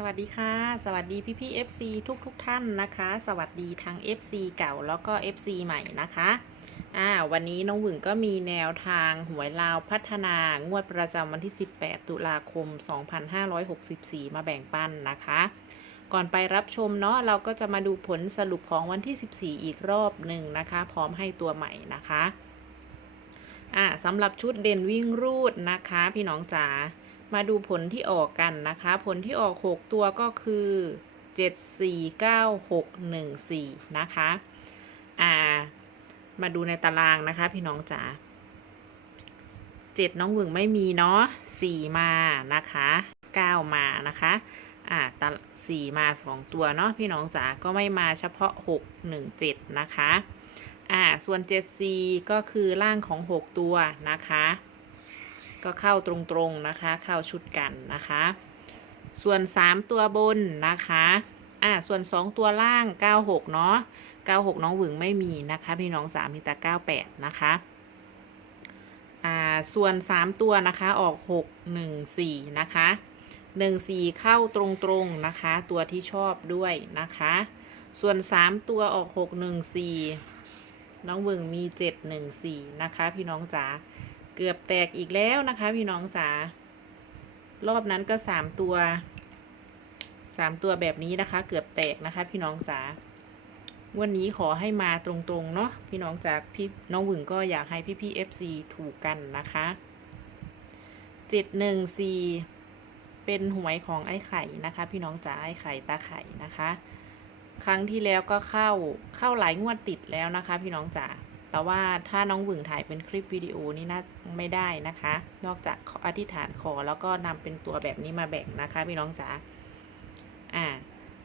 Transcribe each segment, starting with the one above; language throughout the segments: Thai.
สวัสดีค่ะ สวัสดีพี่พี่ FC ทุกทุกท่านนะคะ สวัสดีทั้ง FC เก่าแล้วก็ FC ใหม่นะคะอ่าวันนี้น้องหวึงก็มีแนวทางหวยลาวพัฒนางวดประจำวันที่ 18 ตุลาคม 2564 มาแบ่งปันนะคะ ก่อนไปรับชมเนาะเราก็จะมาดูผลสรุปของวันที่ 14 อีกรอบหนึ่งนะคะ พร้อมให้ตัวใหม่นะคะอ่าสำหรับชุดเด่นวิ่งรูดนะคะ พี่น้องจ๋า มาดูผลที่ออกกันนะคะ ผลที่ออก 6 ตัวก็คือ 7 4 9 6 1 4 นะคะ อ่า มาดูในตารางนะคะ พี่น้องจ๋า7น้องหวึงไม่มีเนาะ4มานะคะ 9 มานะคะ อ่าตา4มา 2 ตัวเนาะพี่น้องจ๋า ก็ไม่มาเฉพาะ 6 1 7 นะคะ อ่า ส่วน 7 4 ก็คือล่างของ 6 ตัวนะคะ ก็เข้าตรงๆนะคะ เข้าชุดกันนะคะ ส่วน 3 ตัวบนนะคะอ่าส่วน 2 ตัวล่าง 96 เนาะ96 น้องหวึงไม่มีนะคะพี่น้องสามมีแต่98 นะคะอ่าส่วน 3 ตัวนะคะออก 6 1 4 นะคะ1 4เข้าตรงๆนะคะ ตัวที่ชอบด้วยนะคะ ส่วน3ตัวออก6 1 4น้องหวึงมี7 1 4นะคะ พี่น้องจ๋า เกือบแตกอีกแล้วนะคะ พี่น้องจ๋ารอบนั้นก็สามตัวสามตัวแบบนี้นะคะ เกือบแตกนะคะ พี่น้องจ๋าวันนี้ขอให้มาตรงๆเนาะพี่น้องจ๋าพี่น้องหวึงก็อยากให้พี่พี่เอฟซีถูกกันนะคะเจ็ดหนึ่งสี่เป็นหวยของไอ้ไข่นะคะ พี่น้องจ๋าไอ้ไข่ตาไข่นะคะ ครั้งที่แล้วก็เข้าเข้าหลายงวดติดแล้วนะคะ พี่น้องจ๋า แต่ว่าถ้าน้องหวึงถ่ายเป็นคลิปวิดีโอนี่น่าไม่ได้นะคะ นอกจากออธิษฐานขอแล้วก็นำเป็นตัวแบบนี้มาแบ่งนะคะพี่น้องจ๋าอ่า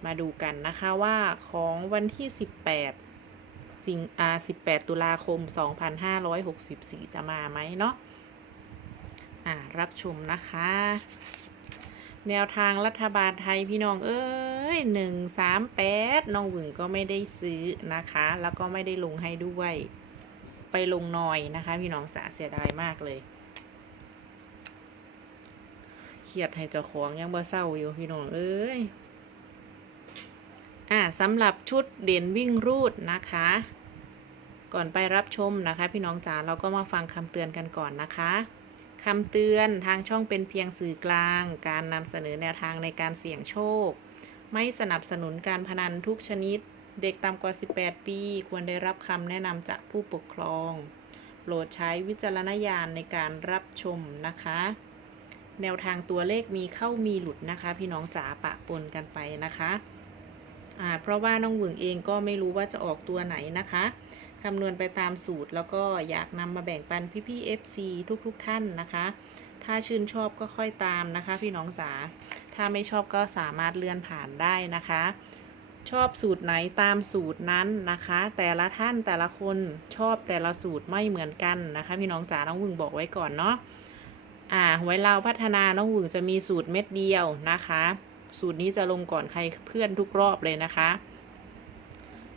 มาดูกันนะคะว่าของวันที่ 18 สิงอ่า18 ตุลาคม 2564 จะมาไหมเนาะอ่า รับชมนะคะ แนวทางรัฐบาลไทยพี่น้องเอ้ยหนึ่งสามแปดน้องหวึงก็ไม่ได้ซื้อนะคะ แล้วก็ไม่ได้ลงให้ด้วย ไปลงนอยนะคะ พี่น้องจ๋าเสียดายมากเลยเครียดให้เจ้าของยังเบ่เศร้าอยู่พี่น้องเอ้ยอ่าสำหรับชุดเด่นวิ่งรูดนะคะ ก่อนไปรับชมนะคะ พี่น้องจ๋าเราก็มาฟังคำเตือนกันก่อนนะคะคำเตือนทางช่องเป็นเพียงสื่อกลาง การนำเสนอแนวทางในการเสี่ยงโชค ไม่สนับสนุนการพนันทุกชนิด เด็กต่ำกว่า 18 ปี ควรได้รับคำแนะนำจากผู้ปกครอง โปรดใช้วิจารณญาณในการรับชมนะคะ แนวทางตัวเลขมีเข้ามีหลุดนะคะ พี่น้องจ๋าปะปนกันไปนะคะอ่าเพราะว่าน้องหวึงเองก็ไม่รู้ว่าจะออกตัวไหนนะคะคำนวณไปตามสูตรแล้วก็อยากนำมาแบ่งปันพี่ๆ FC ทุกๆทท่านนะคะ ถ้าชื่นชอบก็ค่อยตามนะคะ พี่น้องจ๋าถ้าไม่ชอบก็สามารถเลื่อนผ่านได้นะคะ ชอบสูตรไหนตามสูตรนั้นนะคะ แต่ละท่านแต่ละคนชอบแต่ละสูตรไม่เหมือนกันนะคะพี่น้องจ๋าน้องหวึงบอกไว้ก่อนเนาะอ่าหวยเราวพัฒนาน้องหวึงจะมีสูตรเม็ดเดียวนะคะ สูตรนี้จะลงก่อนใครเพื่อนทุกรอบเลยนะคะ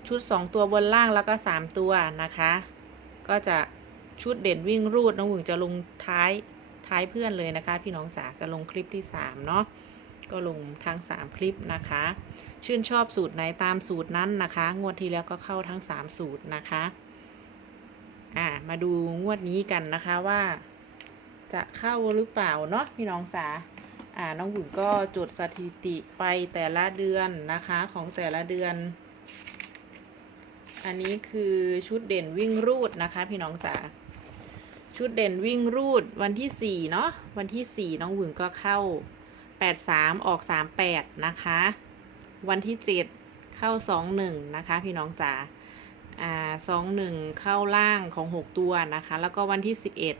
ชุด 2 ตัวบนล่างแล้วก็ 3 ตัวนะคะ ก็จะชุดเด่นวิ่งรูดน้องหวึงจะลงท้ายท้ายเพื่อนเลยนะคะ พี่น้องจ๋าจะลงคลิปที่ 3 เนาะ ก็ลงทั้ง 3 คลิปนะคะ ชื่นชอบสูตรไหนตามสูตรนั้นนะคะ งวดที่แล้วก็เข้าทั้ง 3 สูตรนะคะอ่ามาดูงวดนี้กันนะคะว่า จะเข้าหรือเปล่าเนาะพี่น้องจ๋าอ่าน้องหวึงก็จดสถิติไปแต่ละเดือนนะคะของแต่ละเดือน อันนี้คือชุดเด่นวิ่งรูดนะคะ พี่น้องจ๋าชุดเด่นวิ่งรูดวันที่สี่เนาะวันที่สี่น้องหวึงก็เข้า แปดสามออกสามแปดนะคะ วันที่เจ็ดเข้าสองหนึ่งนะคะ พี่น้องจ๋าอ่าสองหนึ่งเข้าล่างของหกตัวนะคะ แล้วก็วันที่สิบเอ็ด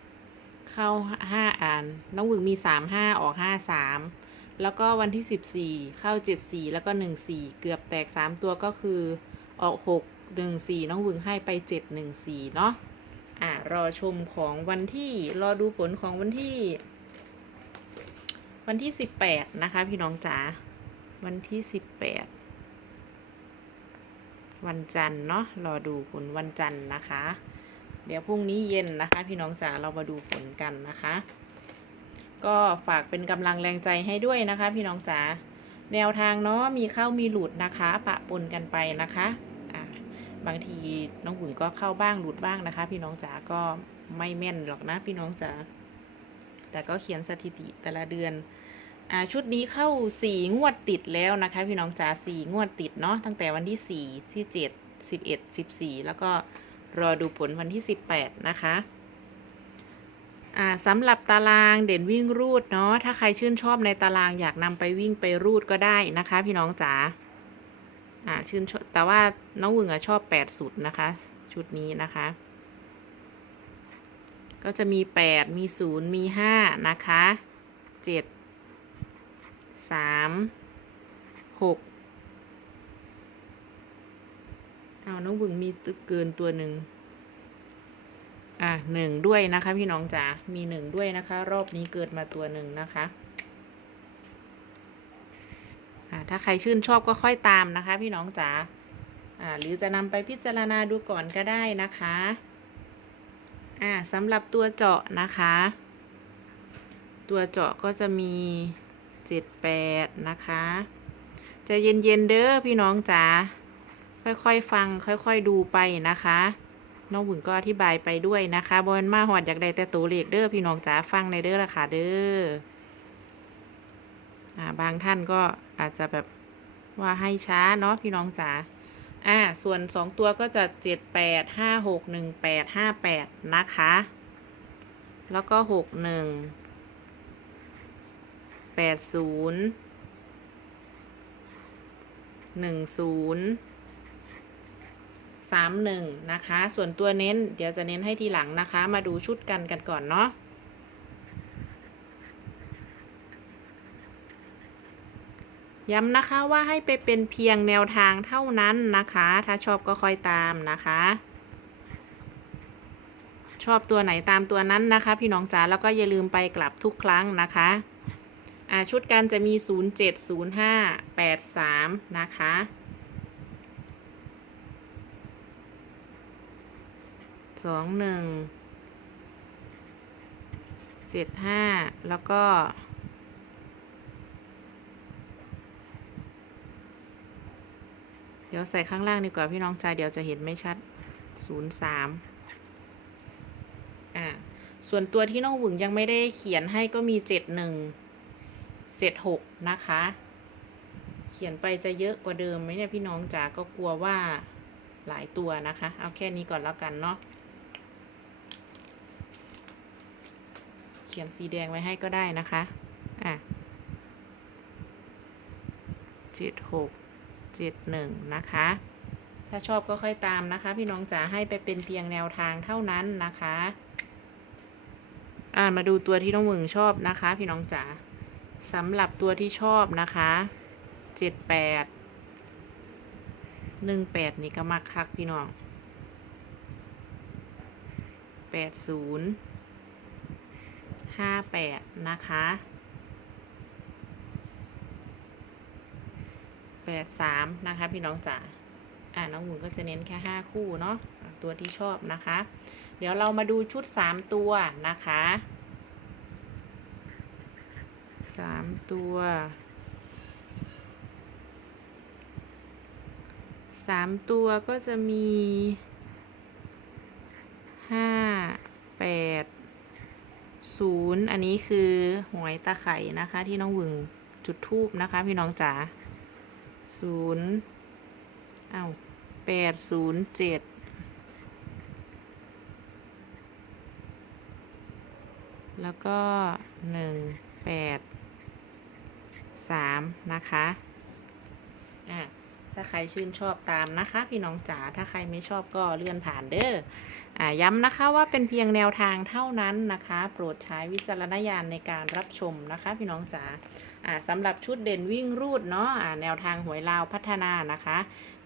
เข้าห้าอ่านน้องหวึงมีสามห้าออกห้าสามแล้วก็วันที่สิบสี่เข้าเจ็ดสี่แล้วก็หนึ่งสี่เกือบแตกสามตัวก็คือออกหกหนึ่งสี่น้องหวึงให้ไปเจ็ดหนึ่งสี่เนาะอ่ารอชมของวันที่รอดูผลของวันที่ วันที่สิบแปดนะคะ พี่น้องจ๋าวันที่สิบแปดวันจันทร์เนาะรอดูผลวันจันทร์นะคะ เดี๋ยวพรุ่งนี้เย็นนะคะ พี่น้องจ๋าเรามาดูผลกันนะคะ ก็ฝากเป็นกำลังแรงใจให้ด้วยนะคะ พี่น้องจ๋าแนวทางเนาะมีเข้ามีหลุดนะคะ ปะปนกันไปนะคะบางทีน้องบุ๋งก็เข้าบ้างหลุดบ้างนะคะ พี่น้องจ๋าก็ไม่แม่นหรอกนะพี่น้องจ๋า แต่ก็เขียนสถิติแต่ละเดือนอ่าชุดนี้เข้าสี่งวดติดแล้วนะคะพี่น้องจ๋าสี่งวดติดเนาะตั้งแต่วันที่สี่ที่เจ็ดสิบเอ็ดสิบสี่แล้วก็รอดูผลวันที่สิบแปดนะคะสำหรับตารางเด่นวิ่งรูดเนาะถ้าใครชื่นชอบในตารางอยากนำไปวิ่งไปรูดก็ได้นะคะ พี่น้องจ๋าอ่าชื่นชอบแต่ว่าน้องวึงอะชอบแปดสุดนะคะ ชุดนี้นะคะ ก็จะมีแปดมีศูนย์มีห้านะคะเจ็ดสามหกเอาน้องบึงมีตึกเกินตัวหนึ่งอะหนึ่งด้วยนะคะพี่น้องจ๋า มีหนึ่งด้วยนะคะ รอบนี้เกิดมาตัวหนึ่งนะคะอะถ้าใครชื่นชอบก็ค่อยตามนะคะ พี่น้องจ๋าอ่าหรือจะนำไปพิจารณาดูก่อนก็ได้นะคะ อ่าสำหรับตัวเจาะนะคะ ตัวเจาะก็จะมีเจ็ดแปดนะคะจะเย็นๆเด้อพี่น้องจ๋าค่อยๆฟังค่อยๆดูไปนะคะน้องบุญก็อธิบายไปด้วยนะคะบอลมาหอดอยากได้แต่ตัวเลขเด้อพี่น้องจ๋าฟังในเด้อละค่ะเด้ออ่าบางท่านก็อาจจะแบบว่าให้ช้าเนาะพี่น้องจ๋า อ่าส่วนสองตัวก็จะเจ็ดแปดห้าหกหนึ่งแปดห้าแปดนะคะ แล้วก็หกหนึ่งแปดศูนย์หนึ่งศูนย์สามหนึ่งนะคะ ส่วนตัวเน้น เดี๋ยวจะเน้นให้ทีหลังนะคะ มาดูชุดกันกันก่อนเนาะ ย้ำนะคะว่าให้ไปเป็นเพียงแนวทางเท่านั้นนะคะ ถ้าชอบก็ค่อยตามนะคะ ชอบตัวไหนตามตัวนั้นนะคะ พี่น้องจ๋าแล้วก็อย่าลืมไปกลับทุกครั้งนะคะอ่าชุดกันจะมี 0 7 0 5 8 3 นะคะสองหนึ่งเจ็ดห้าแล้วก็ เดี๋ยวใส่ข้างล่างดีกว่าพี่น้องจ๋าเดี๋ยวจะเห็นไม่ชัด0 3อ่าส่วนตัวที่น้องหวึงยังไม่ได้เขียนให้ก็มี7 1 7 6นะคะ เขียนไปจะเยอะกว่าเดิมไหมเนี่ยพี่น้องจ๋าก็กลัวว่าหลายตัวนะคะ เอาแค่นี้ก่อนแล้วกันเนาะเขียนสีแดงไว้ให้ก็ได้นะคะ อะเจ็ดหก เจ็ดหนึ่งนะคะ ถ้าชอบก็ค่อยตามนะคะ พี่น้องจ๋าให้ไปเป็นเพียงแนวทางเท่านั้นนะคะอ่ามาดูตัวที่น้องมึงชอบนะคะ พี่น้องจ๋าสำหรับตัวที่ชอบนะคะเจ็ดแปดหนึ่งแปดนี่ก็มักคักพี่น้องแปดศูนย์ห้าแปดนะคะ แปดสามนะคะ พี่น้องจ๋าอ่าน้องหมุนก็จะเน้นแค่ห้าคู่เนาะตัวที่ชอบนะคะ เดี๋ยวเรามาดูชุดสามตัวนะคะสามตัวสามตัวก็จะมีห้าแปดศูนย์อันนี้คือหวยตาไข่นะคะ ที่น้องหวึงจุดทูบนะคะ พี่น้องจ๋า ศูนย์เอ้าแปดศูนย์เจ็ดแล้วก็หนึ่งแปดสามนะคะ อะ ถ้าใครชื่นชอบตามนะคะ พี่น้องจ๋า ถ้าใครไม่ชอบก็เลื่อนผ่านเด้ออย้ำนะคะว่าเป็นเพียงแนวทางเท่านั้นนะคะ โปรดใช้วิจารณญาณในการรับชมนะคะ พี่น้องจ๋าอ่าสำหรับชุดเด่นวิ่งรูดเนาะแนวทางหวยลาวพัฒนานะคะ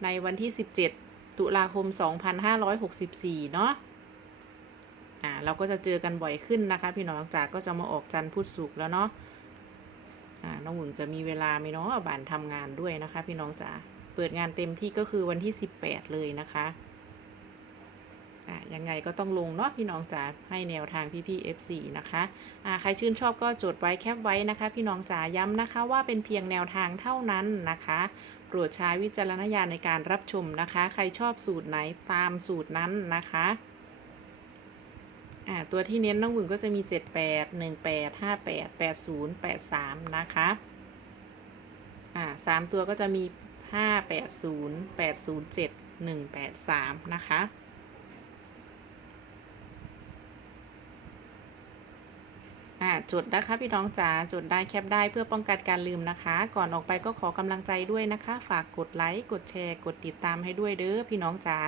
ในวันที่ 17 ตุลาคม 2564 เนาะอ่าเราก็จะเจอกันบ่อยขึ้นนะคะ พี่น้องจ๋าก็จะมาออกจันทร์พุธศุกร์แล้วเนาะอ่าน้องหวึงจะมีเวลาไหมเนาะบ่านทำงานด้วยนะคะ พี่น้องจ๋า ปิดงานเต็มที่ก็คือวันที่ 18 เลยนะคะอะยังไงก็ต้องลงเนาะพี่น้องจ๋าให้แนวทางพี่ๆ FC นะคะอะใครชื่นชอบก็จดไว้แคปไว้นะคะ พี่น้องจ๋าย้ำนะคะว่าเป็นเพียงแนวทางเท่านั้นนะคะโปรดใช้วิจารณญาณในการรับชมนะคะ ใครชอบสูตรไหนตามสูตรนั้นนะคะอะตัวที่เน้นน้องหวึงก็จะมี 78 18 58 80 83 นะคะอะสามตัวก็จะมี 580 807 183นะคะอ่าจดนะคะพี่น้องจ๋าจดได้แคปได้เพื่อป้องกันการลืมนะคะ ก่อนออกไปก็ขอกำลังใจด้วยนะคะ ฝากกดไลค์กดแชร์ กดติดตามให้ด้วยเด้อพี่น้องจ๋า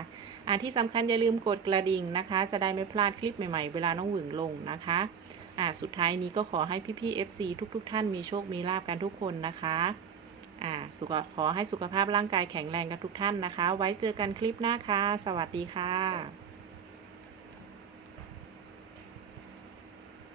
อ่าที่สำคัญอย่าลืมกดกระดิ่งนะคะ จะได้ไม่พลาดคลิปใหม่ๆ เวลาน้องหวึงลงนะคะอ่าสุดท้ายนี้ก็ขอให้พี่ๆ FC ทุกๆ ท่านมีโชคมีลาบกันทุกคนนะคะ อ่าสุขขอให้สุขภาพร่างกายแข็งแรงกันทุกท่านนะคะ ไว้เจอกันคลิปหน้าค่ะ สวัสดีค่ะ